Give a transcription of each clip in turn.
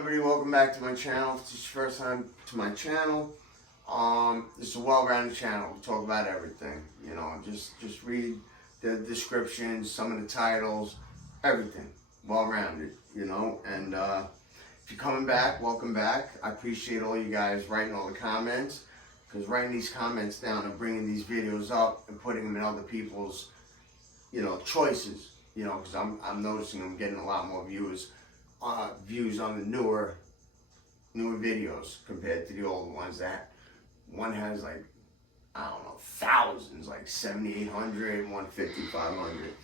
everybody? Welcome back to my channel. If this is your first time to my channel, this is a well-rounded channel. We talk about everything. You know, just read the descriptions, some of the titles, everything. Well-rounded, you know. And if you're coming back, welcome back. I appreciate all you guys writing all the comments, because writing these comments down and bringing these videos up and putting them in other people's, you know, choices. You know, because I'm noticing I'm getting a lot more views on the newer videos compared to the old ones. That one has like, I don't know, thousands, like 7,800, 5,500.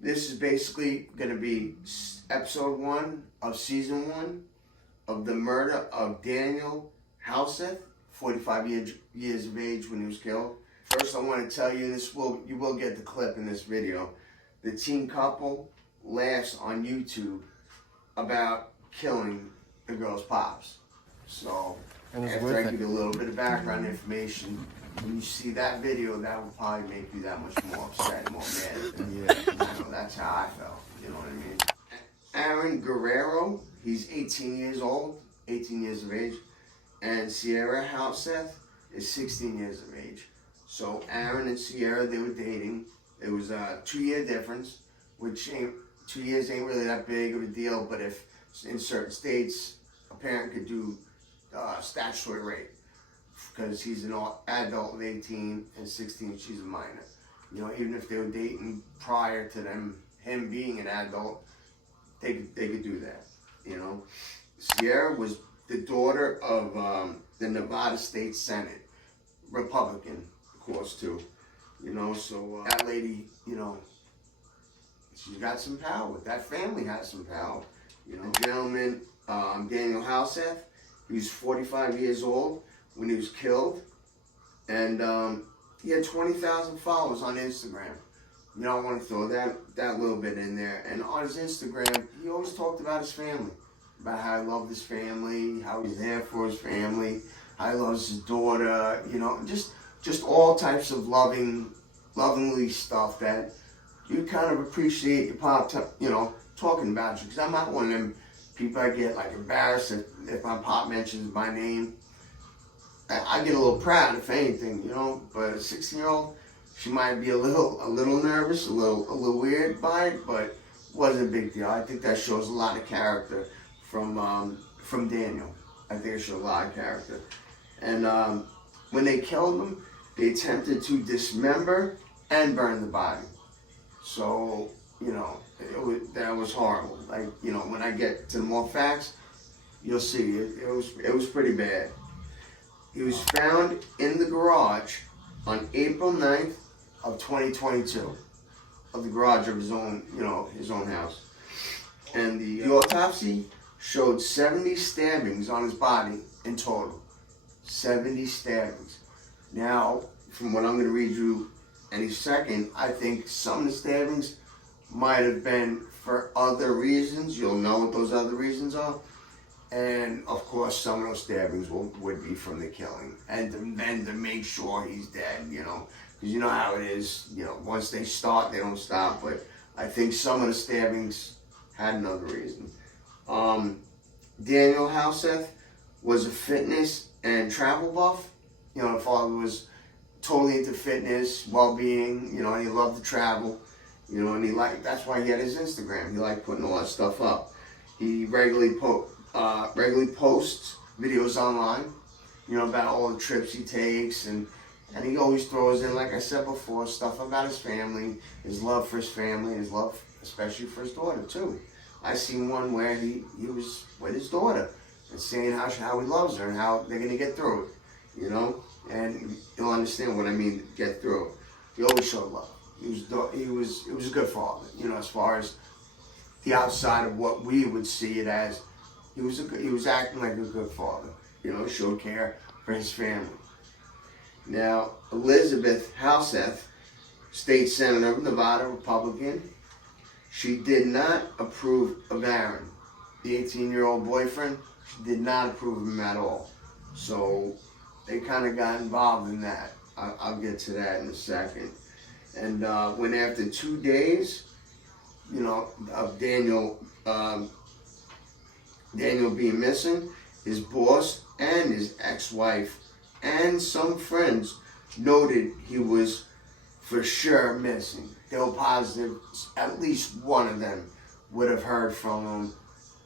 This is basically going to be episode 1 of season 1 of the murder of Daniel Halseth, 45 years of age when he was killed. First, I want to tell you, you will get the clip in this video. The teen couple laughs on YouTube about killing the girl's pops. So after I give you a little bit of background information, when you see that video, that will probably make you that much more upset, more mad. Yeah. I know, that's how I felt. You know what I mean? Aaron Guerrero, he's 18 years old, 18 years of age, and Sierra Halseth is 16 years of age. So Aaron and Sierra, they were dating. It was a 2-year difference, which 2 years ain't really that big of a deal, but if in certain states, a parent could do statutory rape, because he's an adult of 18 and 16, she's a minor. You know, even if they were dating prior to him being an adult, they could do that, you know. Sierra was the daughter of the Nevada State Senate, Republican, of course, too. You know, so that lady, you know, she's got some power. That family has some power. You know, the gentleman, Daniel Halseth, he was 45 years old when he was killed. And he had 20,000 followers on Instagram. You know, I want to throw that little bit in there. And on his Instagram, he always talked about his family, about how he loved his family, how he's there for his family, how he loves his daughter, you know, just all types of lovingly stuff that you kind of appreciate your pop, you know, talking about you. Because I'm not one of them people that get like embarrassed if my pop mentions my name. I get a little proud, if anything, you know. But a 16-year-old, she might be a little nervous, a little weird by it, but it wasn't a big deal. I think that shows a lot of character from Daniel. I think it shows a lot of character. And when they killed him, they attempted to dismember and burn the body. So, you know, that was horrible. Like, you know, when I get to the more facts, you'll see it was pretty bad. He was found in the garage on April 9th of 2022, of the garage of his own house. And the autopsy showed 70 stabbings on his body in total. 70 stabbings. Now, from what I'm going to read you any second, I think some of the stabbings might have been for other reasons. You'll know what those other reasons are. And, of course, some of those stabbings would be from the killing. And then to make sure he's dead, you know. Because you know how it is, you know, once they start, they don't stop. But I think some of the stabbings had another reason. Daniel Halseth was a fitness and travel buff. You know, the father was totally into fitness, well-being, you know, and he loved to travel, you know, and that's why he had his Instagram. He liked putting all that stuff up. He regularly posts videos online, you know, about all the trips he takes, and he always throws in, like I said before, stuff about his family, his love for his family, his love especially for his daughter, too. I seen one where he was with his daughter and saying how he loves her and how they're going to get through it, you know? And you'll understand what I mean, get through it. He always showed love. He was a good father, you know, as far as the outside of what we would see it as. He was acting like a good father, you know, showed care for his family. Now, Elizabeth Halseth, state senator of Nevada, Republican, she did not approve of Aaron, the 18-year-old boyfriend. She did not approve of him at all. So they kind of got involved in that. I'll get to that in a second. And when after 2 days, you know, of Daniel Daniel being missing, his boss and his ex-wife and some friends noted he was for sure missing. They were positive at least one of them would have heard from him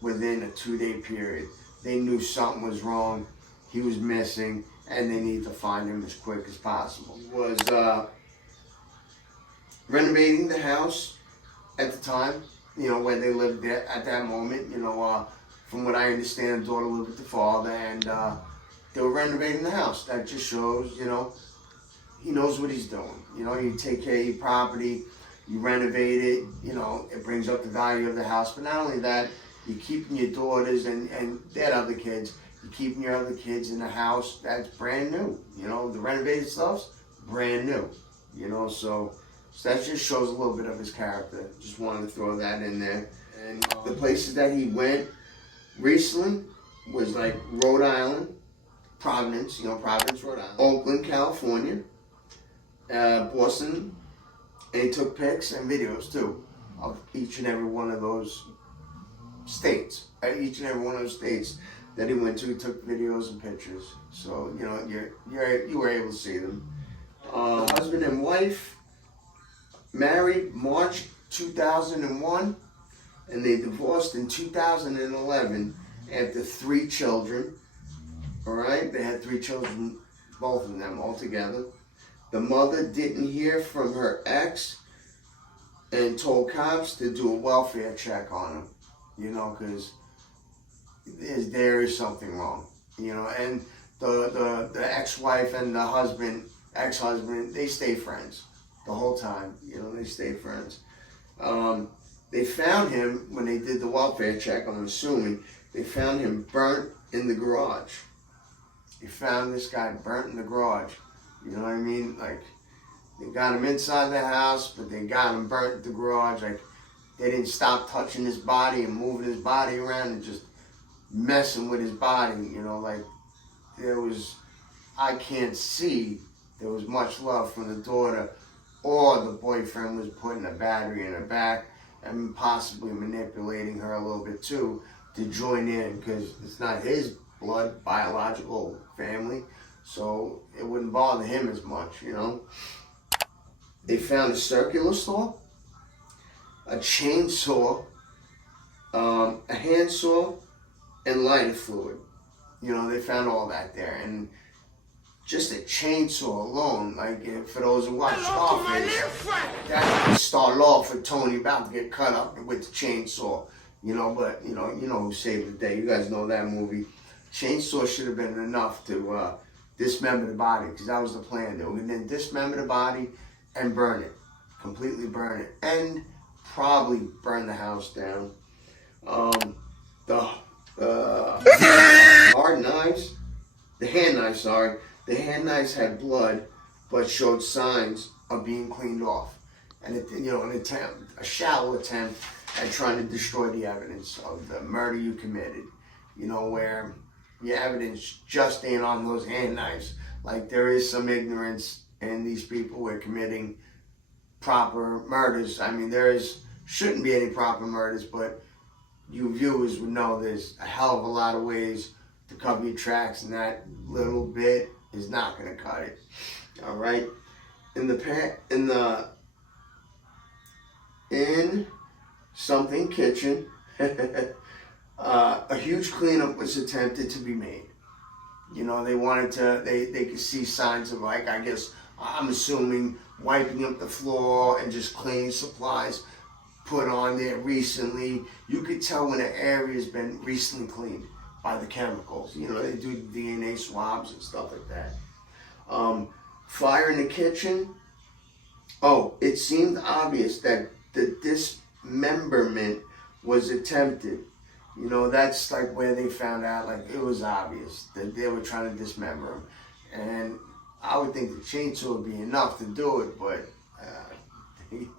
within a 2-day period. They knew something was wrong, he was missing, and they needed to find him as quick as possible. He was renovating the house at the time, where they lived there at that moment. From what I understand, the daughter lived with the father, and they were renovating the house. That just shows, he knows what he's doing. You take care of your property, you renovate it, it brings up the value of the house. But not only that, you're keeping your daughters and their other kids, you're keeping your other kids in a house that's brand new. The renovated stuff's brand new, so that just shows a little bit of his character. Just wanted to throw that in there. And the places that he went recently was like Rhode Island, Providence, Providence, Rhode Island, Oakland, California, Boston, and he took pics and videos too of each and every one of those states. Each and every one of those states that he went to, he took videos and pictures. So you were able to see them. The husband and wife married March 2001, and they divorced in 2011 after 3 children. All right, they had 3 children, both of them all together. The mother didn't hear from her ex and told cops to do a welfare check on him, because there is something wrong, and the ex-wife and the ex-husband, they stay friends the whole time, they stay friends. They found him, when they did the welfare check, I'm assuming, they found him burnt in the garage. They found this guy burnt in the garage. You know what I mean? Like, they got him inside the house, but they got him burnt in the garage. Like, they didn't stop touching his body and moving his body around and just messing with his body. Like, I can't see there was much love from the daughter, or the boyfriend was putting a battery in her back and possibly manipulating her a little bit too to join in, because it's not his blood, biological family, so it wouldn't bother him as much, They found a circular saw, a chainsaw, a handsaw, and lighter fluid. They found all that there. And just a chainsaw alone, like, for those who watch Scarface, that started off with Tony about to get cut up with the chainsaw, but who saved the day. You guys know that movie. Chainsaw should have been enough to dismember the body, because that was the plan. They were going to dismember the body and burn it, completely burn it, and probably burn the house down. The hand knives had blood, but showed signs of being cleaned off, and a shallow attempt at trying to destroy the evidence of the murder you committed. Where your evidence just ain't on those hand knives. Like, there is some ignorance in these people who are committing proper murders. I mean, shouldn't be any proper murders, but you viewers would know there's a hell of a lot of ways to cover your tracks, and that little bit is not going to cut it. All right. In something kitchen, a huge cleanup was attempted to be made. They wanted to, they could see signs of, like, I guess, I'm assuming, wiping up the floor and just cleaning supplies put on there recently. You could tell when an area's been recently cleaned by the chemicals. They do DNA swabs and stuff like that. Fire in the kitchen. Oh, it seemed obvious that the dismemberment was attempted. That's like where they found out, like, it was obvious that they were trying to dismember him. And I would think the chainsaw would be enough to do it, but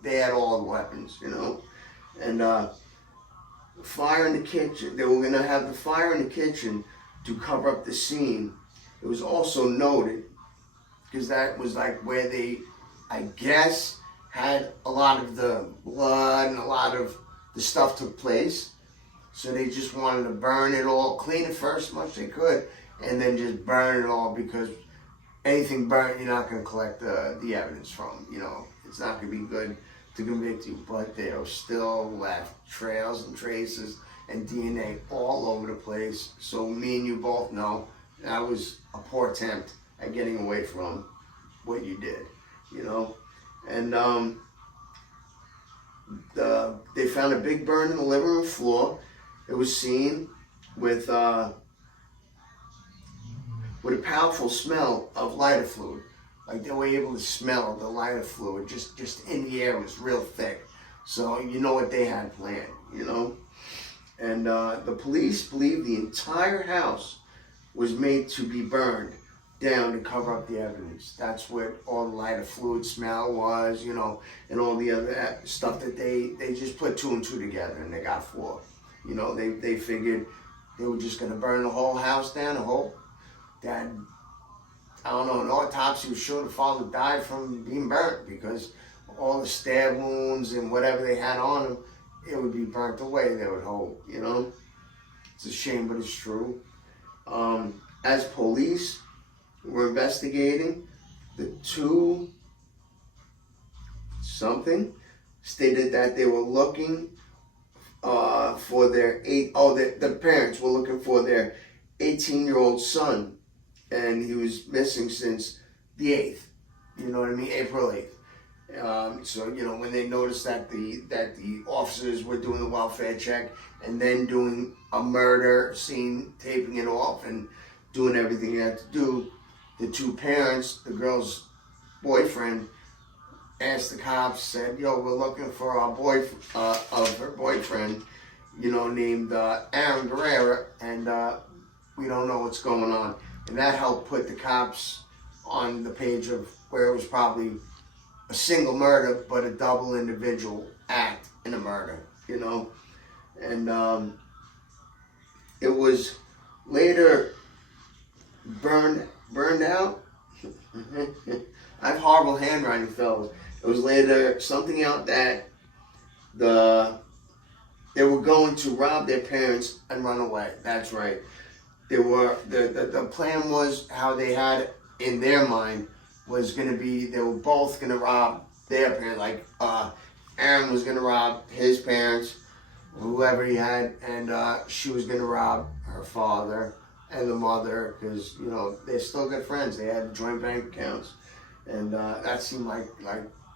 they had all the weapons, And fire in the kitchen, they were going to have the fire in the kitchen to cover up the scene. It was also noted, because that was like where they, I guess, had a lot of the blood and a lot of the stuff took place. So they just wanted to burn it all, clean it first as much as they could, and then just burn it all, because anything burnt, you're not going to collect the evidence from. You know, it's not going to be good to convict you. But there are still left trails and traces and DNA all over the place. So me and you both know that was a poor attempt at getting away from what you did, you know. And they found a big burn in the living room floor. It was seen with a powerful smell of lighter fluid. Like they were able to smell the lighter fluid just in the air. It was real thick. So you know what they had planned, you know. And the police believe the entire house was made to be burned down to cover up the evidence. That's what all the lighter fluid smell was, you know, and all the other stuff that they just put 2 and 2 together, and they got 4. You know, they figured they were just going to burn the whole house down. I hope that, I don't know, an autopsy was sure the father died from being burnt, because all the stab wounds and whatever they had on him, it would be burnt away, they would hope, you know. It's a shame, but it's true. As police were investigating, the 2-something stated that they were looking for their the parents were looking for their 18-year-old son, and he was missing since the 8th. You know what I mean? April 8th. So, you know, when they noticed that the officers were doing the welfare check and then doing a murder scene, taping it off and doing everything they had to do, the 2 parents, the girl's boyfriend, asked the cops, said, yo, we're looking for our her boyfriend, you know, named Aaron Guerrera, and we don't know what's going on. And that helped put the cops on the page of where it was probably a single murder, but a double individual act in a murder, you know. And it was later burned out. I have horrible handwriting, fellas. It was later something out that they were going to rob their parents and run away. That's right. The plan was, how they had in their mind, was going to be, they were both going to rob their parents. Like Aaron was going to rob his parents, whoever he had, and she was going to rob her father and the mother, because, you know, they're still good friends. They had joint bank accounts, and that seemed like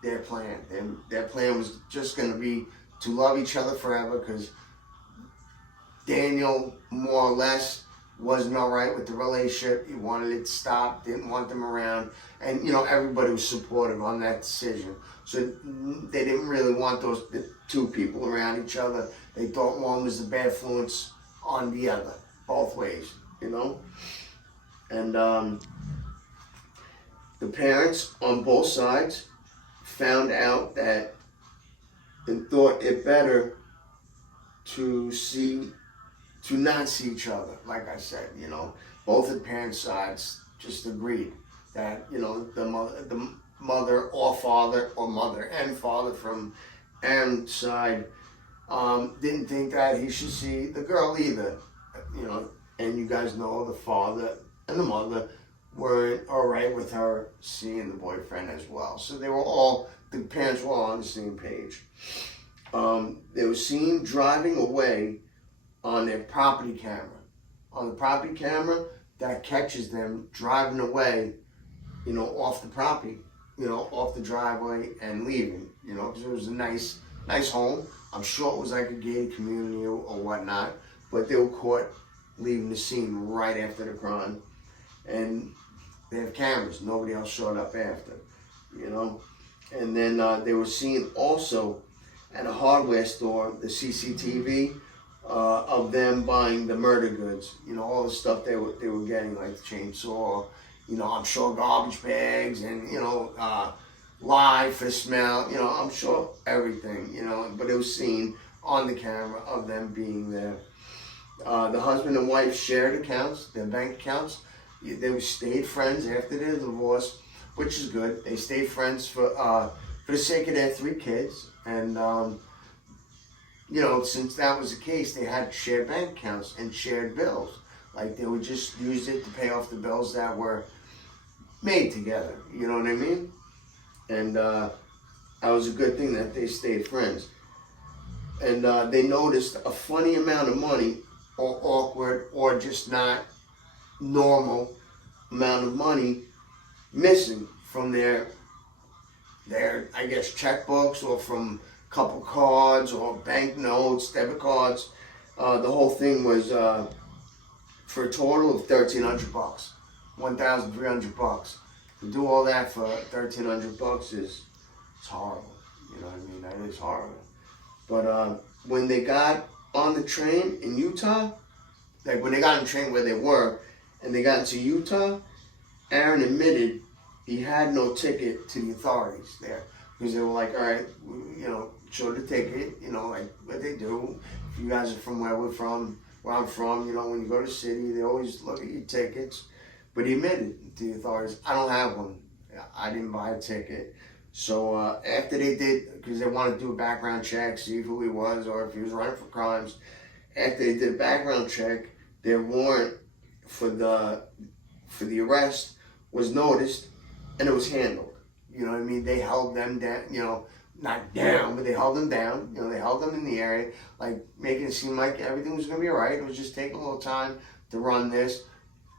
their plan. And their plan was just going to be to love each other forever, because Daniel, more or less, wasn't all right with the relationship. He wanted it to stop, didn't want them around, and, you know, everybody was supportive on that decision. So they didn't really want the 2 people around each other. They thought one was the bad influence on the other, both ways, you know. And the parents on both sides found out that and thought it better to not see each other. Like I said, you know, both the parents' sides just agreed that, you know, the mother or father, or mother and father from Aaron's side, didn't think that he should see the girl either, you know. And you guys know the father and the mother weren't all right with her seeing the boyfriend as well. So the parents were all on the same page. They were seen driving away on their property camera. On the property camera, that catches them driving away, you know, off the property, you know, off the driveway and leaving, you know, because it was a nice home. I'm sure it was like a gated community or whatnot, but they were caught leaving the scene right after the crime. And they have cameras. Nobody else showed up after, you know. And then they were seen also at a hardware store, the CCTV, of them buying the murder goods, you know, all the stuff they were getting, like the chainsaw, you know, I'm sure garbage bags, and, you know, lye for smell, you know, I'm sure everything, you know. But it was seen on the camera of them being there. The husband and wife shared accounts, their bank accounts. They stayed friends after their divorce, which is good. They stayed friends for the sake of their 3 kids, and since that was the case, they had shared bank accounts and shared bills. Like they would just use it to pay off the bills that were made together. You know what I mean? And that was a good thing that they stayed friends. And they noticed a funny amount of money, or awkward, or just not normal amount of money missing from their I guess checkbooks, or from a couple cards or bank notes, debit cards. The whole thing was for a total of $1,300, $1,300. To do all that for $1,300 it's horrible. You know what I mean? That is horrible. But when they got on the train in Utah, like when they got on the train where they were, and they got into Utah, Aaron admitted he had no ticket to the authorities there, because they were like, all right, show the ticket, like what they do. If you guys are from where we're from, where I'm from, when you go to the city, they always look at your tickets. But he admitted to the authorities, I don't have one. I didn't buy a ticket. So after they did, because they wanted to do a background check, see who he was or if he was running for crimes. After they did a background check, their warrant for the arrest was noticed, and it was handled. You know what I mean? They held them down, not down, but they held them down. They held them in the area, like making it seem like everything was going to be all right. It was just taking a little time to run this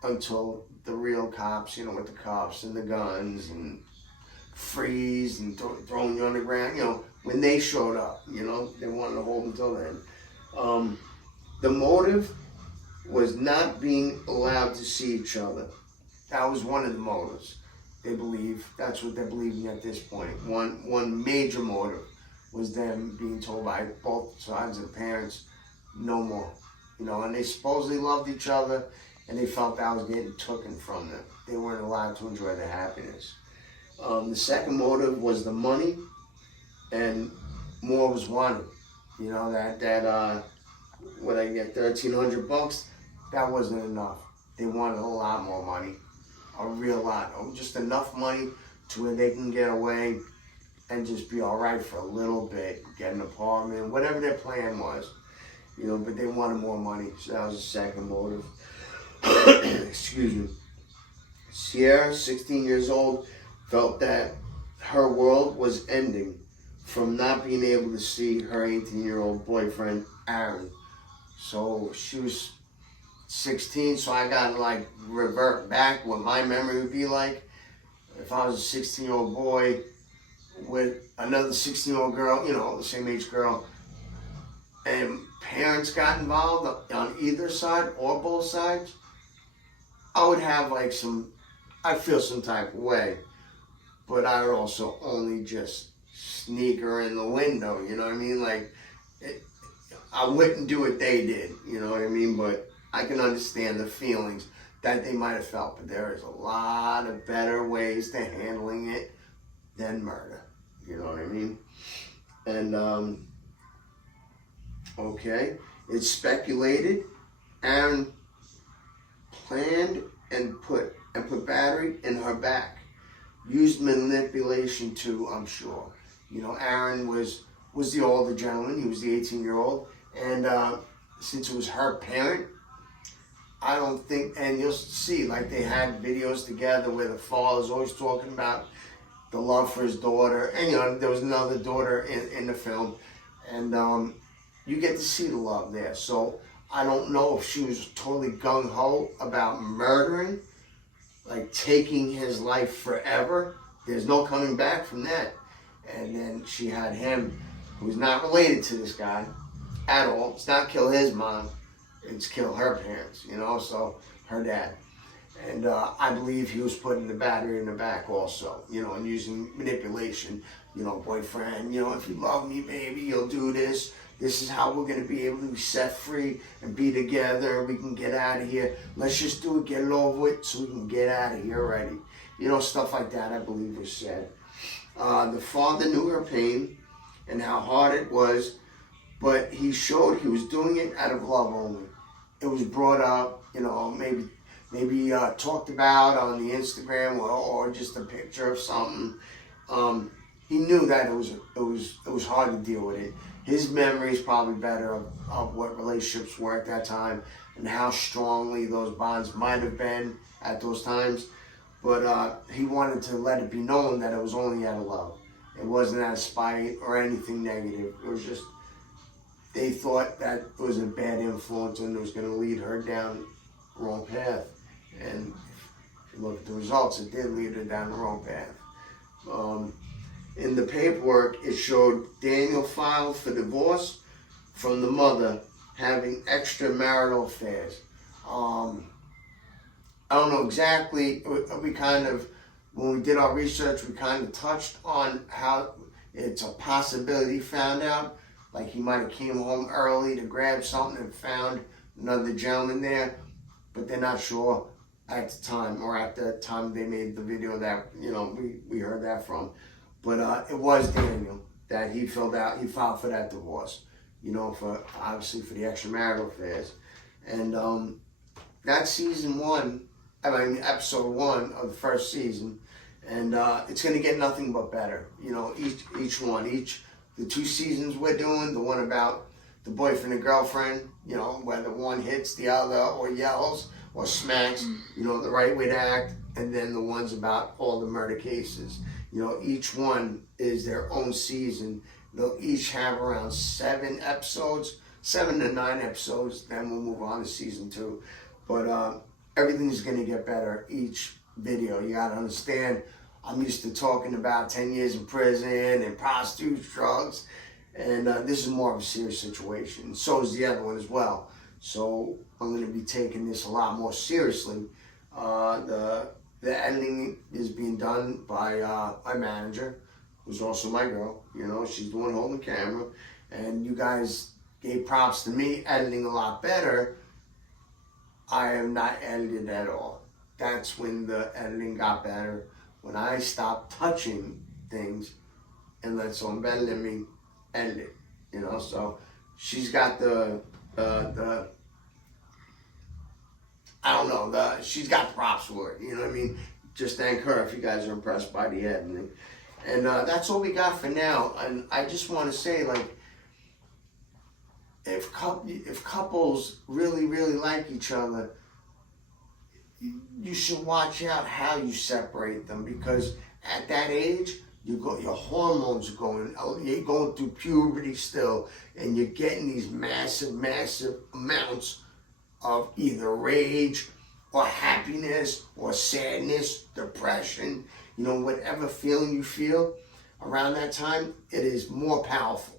until the real cops, with the cuffs and the guns and freeze and throwing you on the ground, when they showed up, they wanted to hold until then. The motive was not being allowed to see each other. That was one of the motives. They believe, that's what they're believing at this point. One major motive was them being told by both sides of the parents, no more. And they supposedly loved each other, and they felt that was getting taken from them. They weren't allowed to enjoy their happiness. The second motive was the money, and more was wanted. What I get, $1,300, that wasn't enough. They wanted a lot more money, a real lot, just enough money to where they can get away and just be all right for a little bit, get an apartment, whatever their plan was, but they wanted more money, so that was the second motive. Excuse me. Sierra, 16 years old, felt that her world was ending from not being able to see her 18-year-old boyfriend, Aaron. So she was 16, so I got to revert back what my memory would be like if I was a 16-year-old boy with another 16-year-old girl, the same age girl, and parents got involved on either side or both sides. I would have I'd feel some type of way, but I would also only just sneak her in the window, you know what I mean? I wouldn't do what they did, you know what I mean? But I can understand the feelings that they might have felt, but there is a lot of better ways to handling it than murder, you know what I mean? And, okay, it's speculated Aaron planned and put battery in her back. Used manipulation too, I'm sure. Aaron was the older gentleman. He was the 18-year-old. And since it was her parent, I don't think, and you'll see, they had videos together where the father's always talking about the love for his daughter. And, there was another daughter in the film. And you get to see the love there. So I don't know if she was totally gung-ho about murdering, taking his life forever. There's no coming back from that. And then she had him, who's not related to this guy at all. It's not kill his mom, it's kill her parents, so her dad. And I believe he was putting the battery in the back also, and using manipulation, boyfriend, if you love me, baby, you'll do this. This is how we're going to be able to be set free and be together. We can get out of here. Let's just do it, get it over with, so we can get out of here already. Stuff like that, I believe, was said. The father knew her pain and how hard it was, but he showed he was doing it out of love only. It was brought up, maybe talked about on the Instagram or just a picture of something. he knew that it was hard to deal with it. His memory is probably better of what relationships were at that time and how strongly those bonds might have been at those times. But he wanted to let it be known that it was only out of love. It wasn't out of spite or anything negative. It was just, they thought that it was a bad influence and it was going to lead her down the wrong path. And if you look at the results, it did lead her down the wrong path. In the paperwork, it showed Daniel filed for divorce from the mother having extramarital affairs. I don't know exactly, we kind of, when we did our research, we kind of touched on how it's a possibility found out, like he might have came home early to grab something and found another gentleman there, but they're not sure at the time, or at the time they made the video that, you know, we heard that from. But it was Daniel that he filed for that divorce, you know, for obviously for the extramarital affairs. And that's season 1, episode 1 of the first season. And it's going to get nothing but better, you know, the 2 seasons we're doing, the one about the boyfriend and girlfriend, you know, whether one hits the other or yells or smacks, you know, the right way to act, and then the ones about all the murder cases. You know, each one is their own season. They'll each have around 7 episodes, 7 to 9 episodes, then we'll move on to season 2. But everything's going to get better each video. You got to understand, I'm used to talking about 10 years in prison and prostitutes, drugs, and this is more of a serious situation. So is the other one as well. So I'm going to be taking this a lot more seriously. The editing is being done by my manager, who's also my girl. You know, she's the one holding the camera. And you guys gave props to me editing a lot better. I am not edited at all. That's when the editing got better. When I stopped touching things and let someone better than me edit it. You know, so she's got she's got props for it, you know what I mean? Just thank her if you guys are impressed by the editing. And that's all we got for now. And I just want to say, like, if couples really, really like each other, you should watch out how you separate them, because at that age, your hormones are you're going through puberty still, and you're getting these massive, massive amounts of either rage or happiness or sadness, depression, you know, whatever feeling you feel around that time, it is more powerful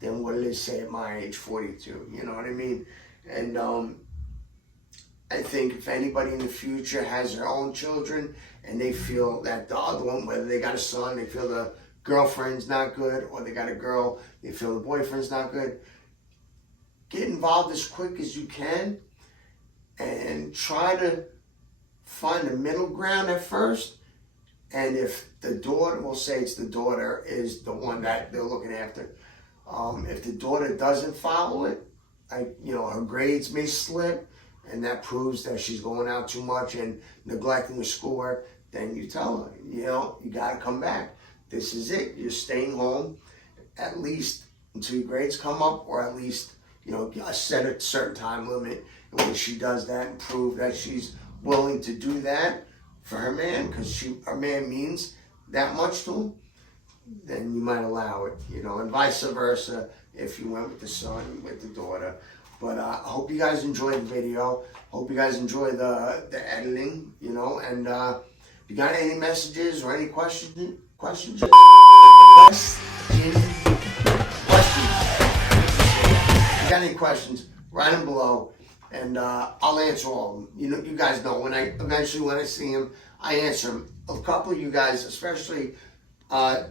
than what it is, say, at my age, 42, you know what I mean? And I think if anybody in the future has their own children and they feel that the other one, whether they got a son, they feel the girlfriend's not good, or they got a girl, they feel the boyfriend's not good, get involved as quick as you can and try to find a middle ground at first. And if the daughter, we'll say it's the daughter, is the one that they're looking after, if the daughter doesn't follow it, you know, her grades may slip, and that proves that she's going out too much and neglecting her schoolwork, then you tell her, you know, you got to come back. This is it. You're staying home at least until your grades come up, or at least, you know, set a certain time limit. And when she does that and prove that she's willing to do that for her man, because her man means that much to him, then you might allow it, you know, and vice versa if you went with the son, with the daughter. But I hope you guys enjoyed the video. Hope you guys enjoy the editing, you know, and if you got any messages or any questions, if you got any questions, write them below, and I'll answer all of them. You know, you guys know, when I see them, I answer them. A couple of you guys, especially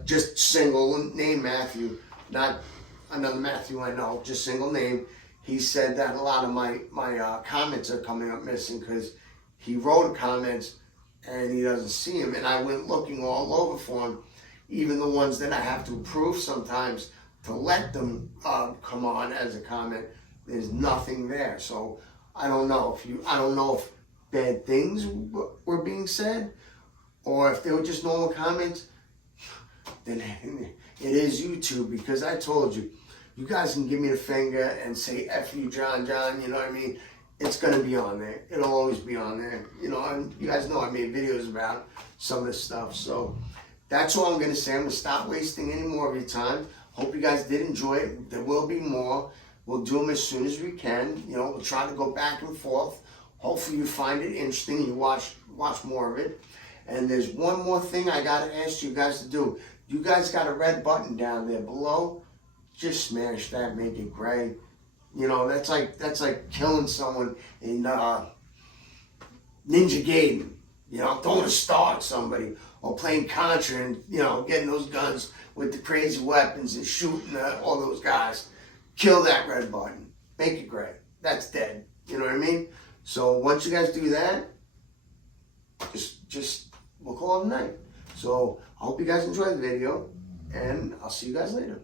just single name Matthew, not another Matthew I know, just single name. He said that a lot of my comments are coming up missing because he wrote comments and he doesn't see them. And I went looking all over for him, even the ones that I have to approve sometimes to let them come on as a comment. There's nothing there. So I don't know if bad things were being said, or if they were just normal comments. than it is YouTube, because I told you, you guys can give me the finger and say F you, John, you know what I mean? It's gonna be on there. It'll always be on there. You know, and you guys know I made videos about some of this stuff. So that's all I'm gonna say. I'm gonna stop wasting any more of your time. Hope you guys did enjoy it. There will be more. We'll do them as soon as we can. You know, we'll try to go back and forth. Hopefully you find it interesting. You watch more of it. And there's one more thing I gotta ask you guys to do. You guys got a red button down there below. Just smash that, make it gray. You know, that's like killing someone in Ninja Gaiden. You know, throwing a star at somebody, or playing Contra and, you know, getting those guns with the crazy weapons and shooting all those guys. Kill that red button. Make it gray. That's dead. You know what I mean? So once you guys do that, just we'll call it a night. So I hope you guys enjoyed the video, and I'll see you guys later.